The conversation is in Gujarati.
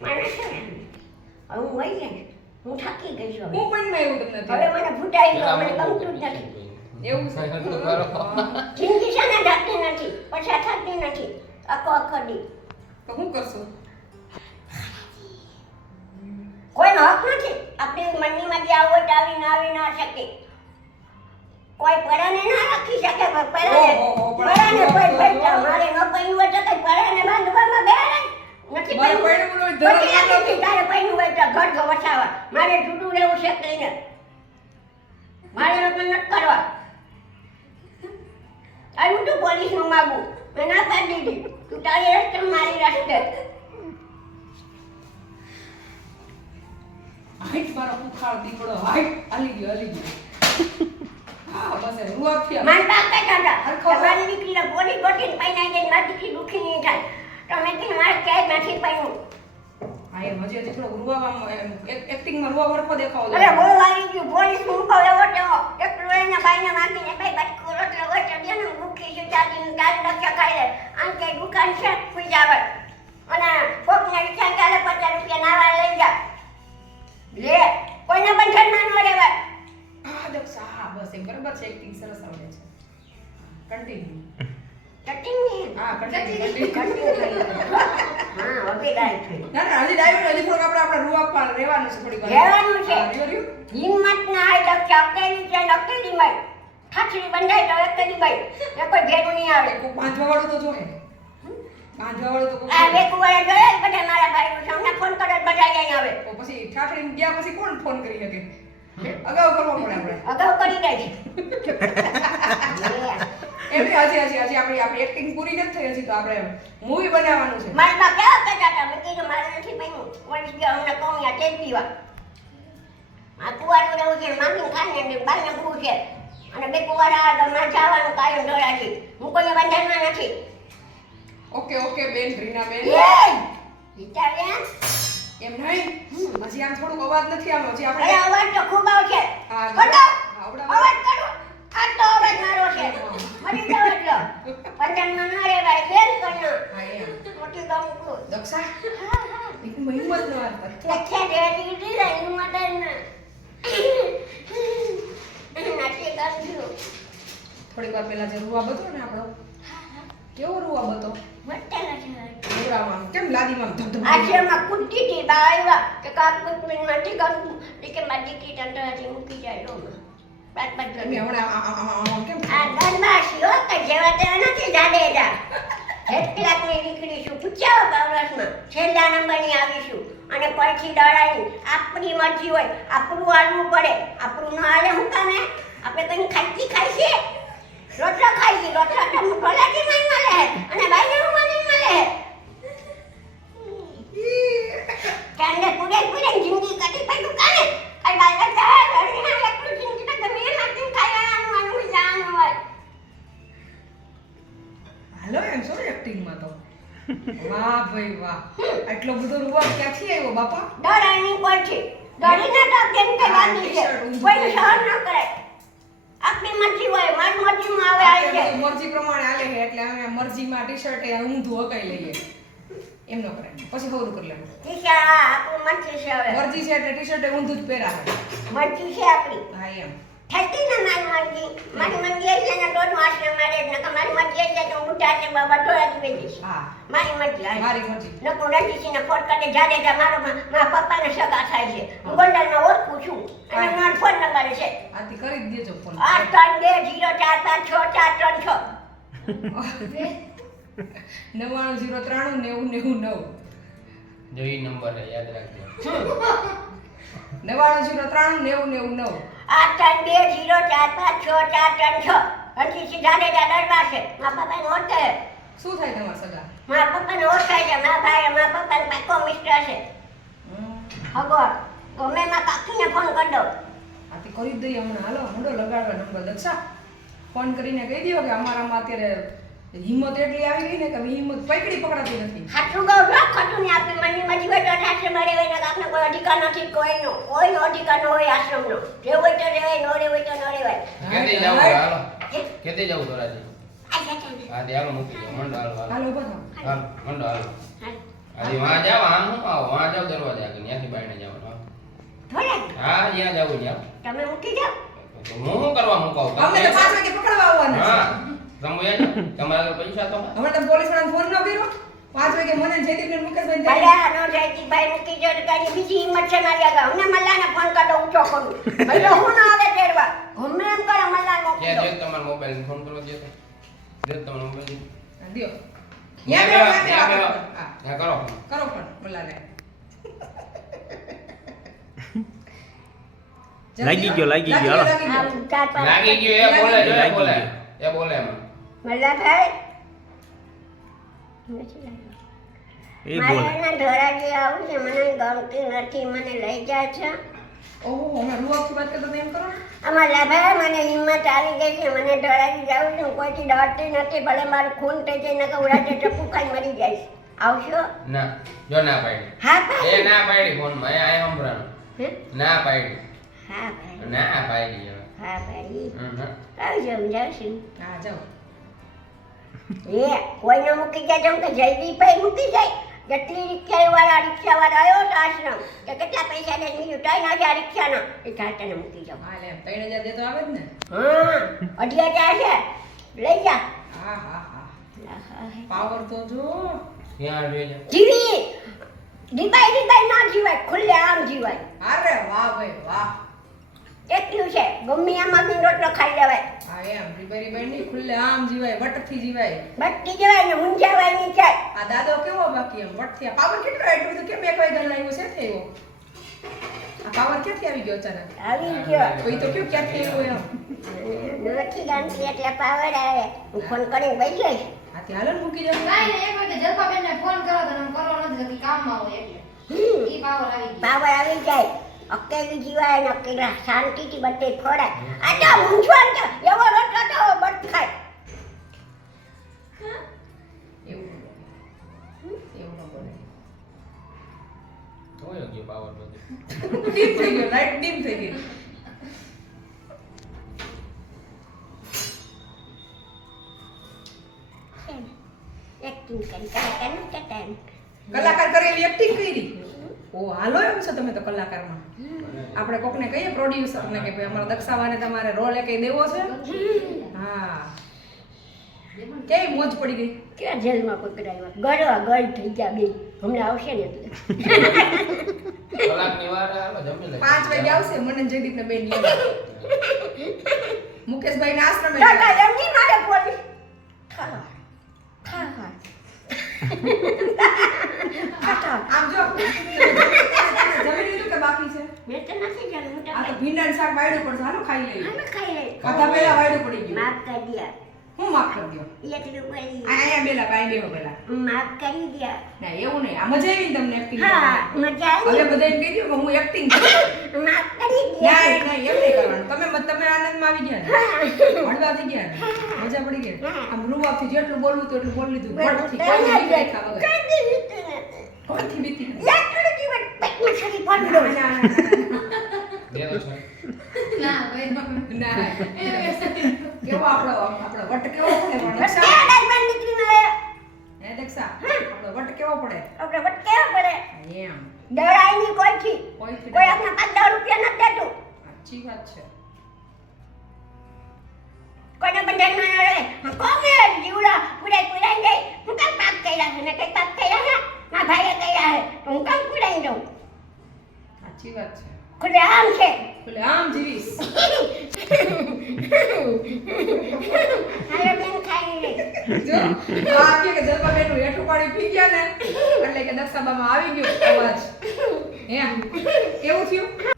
મને છે ને હવે હું વહી જઈશ. હું થાકી ગઈ છું હું પણ મેં એવું તમને હવે મને ભૂટાઈ ગયો મને ગમતું જ નથી. એવું છે જિંદગી છે ને જાતી નથી પછા થતી નથી આખો દી. તો હું કરશું કોઈનો હક નથી આપણી મનીમાં જે આવું હોય તો આવી ના શકે. કોઈ પરાને ના રાખી શકે પણ પરાને કોઈ ભરતા મારે ન પૈયું હોય તો કઈ પરાને બાંધવામાં બેરે નથી મારે પૈયું પૈણું હોય પછી ધરમ નથી તારે પૈયું હોય તો ઘર વસાવા મારે જુદું રહેવું છે કઈને મારે લગ્ન નથી કરવા. આવ્યું તું પોલીસનું માગું મેં ના પાડી દીધી તું તારી રસ્તે મારી રસ્તે. હાઈટ મારો ઉખાડ દીકડો હાઈટ હાલી ગયો હા બસ એ રૂઆબ થયા માન બાપે કાઢા તમારી દીકરીને ગોળી ગોટીને પૈણા જઈને મારી દીકરી દુખી નહીં થાય તો મેં કીધું મારે ક્યાંય નથી પૈણું. હા એમ હજી થોડો રૂઆબ આમ એક્ટિંગમાં રૂઆબ વરખો દેખાવો અરે બહુ આવી ગયું પોલીસ મૂકો એવો તેવો એટલું એને બાઈને માગીને ભાઈ બટકો રોટલો વચ્ચે દે ને ભૂખી છું ચાલીને ગાડી લખ્યા ખાઈ લે આમ કે દુકાન છે ખુઈ જાવે અને કોકને રિક્ષા ચાલે 50 રૂપિયા નાવા લઈ જા લે કોઈને બંધનમાં ન રહેવાય. હા દક્ષા હા બસ એમ બરાબર છે એક્ટિંગ સરસ આવડે છે કન્ટિન્યુ કટિંગ હા કન્ટિન્યુ હા હવે ડાય થઈ ના ના હજી ડાયવર હજી થોડુંક આપણે રૂઆબ પર રહેવાનું છે થોડીક રહેવાનું છે. રહ્યું હિંમત ના હોય તો અકેલી છે અકેલી ભાઈ ખાચરી બંધાય તો અકેલી ભાઈ એ કોઈ ભેગું નહીં આવે. કોઈ બાંધવા વાળું તો જોહે બાંધવા વાળું તો આ વેકુવાળા જોયા બધા મારા ભાઈઓ સામે ફોન કરે બધા અહીં આવે તો પછી ઠાઠડીને ગયા પછી કોણ ફોન કરી શકે અગાઉ કરવો પડે આપણે અગાઉ કરી દે છે. એમ હજી આપણી એક્ટિંગ પૂરી નથી થઈ હજી તો આપણે મૂવી બનાવવાનું છે. મારા બા કેવા કહેતા હતા મેં કીધું મારે નથી બન્યું વળી ગયો અમને કહું યા તેલ પીવા આ કુવારું રહેવું છે માંગીને ખાને ને બાઈને બહુ છે અને બે કુવારા ગમા જવાનું કાયમ દોડાથી હું કોઈ બંધનમાં નથી. ઓકે ઓકે બેન રીના બેન એ વિચાર્યા એમ નહીં હજી આમ થોડુંક અવાજ નથી આવ્યો હજી અરે આપણે અવાજ તો ખૂબ આવશે હા, કટો આવડા અવાજ કરો ખાટો અવાજ મારો છે મરી જાવ એટલો બંધનમાં ના રહેવાય બેન કન્યા હા એમ મોટી ગમકું દક્ષા હા હા હિંમત ન હારતા લખ્યા જેવી દીધી એનું માટે નાચી ગયું થોડીક વાર પહેલા જે રૂઆબ હતો ને આપણો કેવો રૂઆબ હતો વટેલા છે રૂઆબમાં કેમ લાદીમાં ધમ ધમ આશ્રમમાં કૂદતી હતી બા આવ્યા કે કાક કૂદવીને નથી ગમતું કે મારી દીકરી તંત્રથી મૂકી જાય રોમાં બાદ બાદ તમે હમણાં આમ કેમ આ ગરબાશી હો કે જેવા તેવા નથી જાડેજા કેટલાકની દીકરી છું પૂછ્યા પાવરસમાં છેલ્લા નંબરની આવીશું અને પછી ડરાઈ આપણી મરજી હોય આપણું હાલવું પડે આપણું ન હાલે હું કામે આપણે કંઈ ખાઈતી ખાઈ છે રોટલો ખાઈ છે રોટલો તો ઢોલાથી નહીં મળે અને બાઈને હું નહીં મળે કાંડે પૂરે જિંદગી કટી પડ્યું કાને કઈ બાય જાય રડીને એકલું જિંદગી તો ગમે એમ આપીને ખાઈ આવવાનું આનું જવાનું હોય. હાલો એમ છો એક્ટિંગમાં તો વાહ ભાઈ વાહ આટલો બધો રૂઆબ ક્યાંથી આવ્યો બાપા ડરાની પડશે ડરી ના તો કેમ કે વાંધી છે કોઈ સહન ન કરે આપણી મરજી હોય મારી મરજીમાં આવે આવી છે મરજી પ્રમાણે આલે છે એટલે અમે મરજીમાં ટી-શર્ટ એ ઊંધું હકાઈ લઈએ એમ ન કરાય પછી હવરું કરી લેવું ઠીક છે હા આપણું મરજી છે હવે મરજી છે એટલે ટી-શર્ટ એ ઊંધું જ પહેરાવે મરજી છે આપણી હા એમ થતી ને મારી મરજી આવી જાય ને તો જ આશ્રમ મારે ન કે મારી મરજી આવી જાય તો હું બુઢા છે બાબા ઢોળાથી બેસીશ હા મારી મરજી હાલ. મારી મરજી નકું રજીસીને ફોન કરે જાડેજા મારા પપ્પાને સગા થાય છે હું ગોંડલમાં ઓળખું છું અને મારો ફોન નંબર છે આથી કરી જ દેજો ફોન 8320456939 90039009 જો ઈ નંબર હે યાદ રાખજો 90039009 8320456939 રજીસી જાડેજા દરબાર છે મારા પપ્પાને ઓળખે શું થાય તમારા સગા મારા પપ્પાને ઓળખાય છે મારા પપ્પાને પાકો મિસ્ટર છે હગોર ગમે માં કાકીને ફોન કરી દો આથી કરી જ દઈએ હમણાં હાલો મોડો લગાડવા નંબર દક્ષા ફોન કરીને કહી દો કે અમારામાં અત્યારે હિંમત એટલી આવી ગઈ ને કે હિંમત પકડાતી નથી હાથું ગૌ જો ખોટું ને આપણે મની મજી હોય તો આશ્રમ મળે હોય ને આપણે કોઈ અધિકાર નથી કોઈનો અધિકાર ન હોય આશ્રમનો જે હોય તો રહેવાય ન રહેવાય તો ન રહેવાય કેતે જાવ હાલો હે? કેતે જાવ ધોરાજી આ જતા હા દે હાલો મૂકી દો મંડો હાલો હાલો હાલો બધા હાલો મંડો હાલો આજે વહાં જાવ, આમ હું આવો, વહાં જાવ દરવાજા આગળ, ત્યાંથી બાયણે જવાનું. થોડા હા, ત્યાં જાવું ત્યાં. તમે મૂકી જાઓ. તો હું શું કરવા મુકાવું? અમને તો 5 વાગે પકડવા આવવાના હા, છે. તમે યાર, તમારા આગળ પૈસા તો હવે તમે પોલીસ વાળાને ફોન ન કર્યો 5 વાગે મને જયદીપને મુકેશભાઈ ભલા નો જયતી ભાઈ મૂકી જો તારી બીજી હિંમત છે મારી આગળ. અમને મલ્લાને ફોન કરતો ઊંચો કરું. ભલે હું ના આવે તેડવા. ગમે એમ કરે મલ્લાને મોકલી ક્યાં દો. જે તમારા મોબાઈલ ફોન કરો દે તો. દે તમારો મોબાઈલ. દ્યો. ત્યાં ન્યા બેહો, ત્યાં બેહો. હા, ત્યાં કરો. કરો પણ બોલાને લાગી ગયો, હાલો. આમ ચાર પાંચ લાગી ગયો એ બોલે જો, એ લાગી બોલે. ગયો. એ બોલે એમાં. મલ્લાભાઈ નથી લાગ્યું. એ બોલ. મારે એના ધોરાજી આવું છે, મને ગમતી નથી, મને લઈ જાય છે. ઓહો હમણાં રૂવાથી વાત કરતા તો એમ કરો ને. આમાં લાભાઈ મને હિંમત આવી ગઈ છે, મને ધોરાજી જાવું છે, હું કોઈથી ડરતી નથી, ભલે મારું ખૂન થઈ જાય નકર ઉડાડે ટપુ ખાઈ મરી જઈશ. આવશો? ના, જો ના પાડી. હા એ ભાઈ. ના પાડી ફોનમાં. એ આય સંભળાણું. હે? ના પાડી. હા ભાઈ. ના પાડી હવે. હા ભાઈ. હમ. આવજો, હું જાઉં છું. હા જાઓ એ કોઈને મૂકી જાય જેમ કે જયદીપભાઈ મૂકી જાય. જેટલી રિક્ષાવાળા આવ્યો તો આશ્રમ કે કેટલા પૈસા લઈને બીજું 3000 રિક્ષાના એ ચારટાને મૂકી જાઓ. હા લે 3000 દે તો આવે જ ને. હા 2000 છે, લઈ જા. હા હા હા આહા. પાવર તો જો ત્યાં જોઈ જીવી દીબાઈ ના જીવાય, ખુલ્લે આમ જીવાય. અરે વાહ ભાઈ વાહ. એટલું છે, ગમે એમાં બી રોટલો ખાઈ લેવાય, હા એમ રીબાઈ રીબાઈ નહીં, ખુલ્લે આમ જીવાય, વટથી જીવાય. બટકી જવાય ને મૂંઝાવાય નહીં ચાય. આ દાદો કેવો બાકી એમ વટથી આ પાવર કેટલો એટલું બધું કેમ એક વાગ્યા લાવ્યો છે થયો આ પાવર ક્યાંથી આવી ગયો અચાનક? આવી ગયો. તો ઈ તો કેવું ક્યાંથી આવ્યો એમ? નથી ગમતી એટલે પાવર આવે. હું ફોન કરીને બેસી જઈશ. આ ત્યાં હાલો ને મૂકી જાવ. કાંઈ નહીં, એક વખત જલપાબેનને ફોન કરો તો એમ કરવો નથી કે કામમાં હોય એટલે. ઈ પાવર આવી ગયો. પાવર આવી જાય, અકેલી જીવાય ને અકેલા શાંતિથી બધે ખોરાય. આ તો મૂંઝવણ છે, એવો રોટલો તો બટ ખાય. એવું ન બોલે. એવું ન બોલે. જોયો ગયો પાવર બધું. ડીમ થઈ ગયો, લાઈટ ડીમ થઈ ગઈ. એક્ટિંગ કરી કલાકાર ન કરતા એમ. કલાકાર કરેલી એક્ટિંગ કરી. ઓ હાલો એમ છો તમે તો કલાકારમાં. આપણે કોકને કહીએ પ્રોડ્યુસરને કે ભાઈ અમારા દક્ષાવાને તમારે રોલ કઈ દેવો છે. હા કેવી મોજ પડી ગઈ. ક્યાં જેલમાં પકડાયો, ગળવા ગળ થઈ ગયા બે. હમણાં આવશે ને એટલે કલાકની વાર હાલો જમી લે. 5 વાગે આવશે મને જયદીપ ને બેન લેવા. મુકેશભાઈ ના આશ્રમે કાકા એમની મારે પોલીસ ખા ખા ખા આમ જો જમી લીધું કે બાકી છે? મેં તો નથી જાણ્યું, હું તો આ તો ભીંડાનું શાક વાયડું પડશે, હાલો ખાઈ લઈએ. આને ખાઈ લઈ. ખાધા પહેલા વાયડું પડી ગયું. માફ કરી દ્યા. હું માફ કરી દો. એટલું બોલી. અહીંયા બેલા કાઈ બેહો પેલા. માફ કરી દ્યા. ના એવું નહીં, આ મજા આવી ને તમને એક્ટિંગ હા મજા હવે આવી. બધાને કહી દો કે હું એક્ટિંગ કરું. માફ કરી નહીં દ્યા. નહીં એમ નહીં કરવાનું. તમે આનંદમાં આવી ગયા ને, હળવા થઈ ગયા ને, મજા પડી ગઈ ને. આમ રૂવાથી જેટલું બોલવું તો એટલું બોલી લીધું. વટથી કોઈ નહીં રાખ્યા વગર. કોઈથી બીતી નથી. દે તો છે. ના ભાઈ ના કેવો આપણો વટ કેવો પડે પણ હે દક્ષા આપણો વટ કેવો પડે એમ કોઈથી કોઈથી કોઈ આપણે 5 રૂપિયા નથી દેતું. સાચી વાત છે. કોઈને બંધાઈ ના રહે. કોમે જીવડા પુરાઈ જાય. હું કામ પાપ કર્યા છે ને કઈ પાપ કર્યા છે? ના ભાઈએ કર્યા છે. હું કામ પુરાઈ દઉં. સાચી વાત છે. ખુલ્લે આમ છે. બોલે આમ જીવીશ. હાલો બેન ખાઈ લે. જો આ કે જલપાબેનનું હેઠું પાડી પી ગયા ને એટલે કે દક્ષાબામાં આવી ગયો અવાજ. એમ કેવું થયું?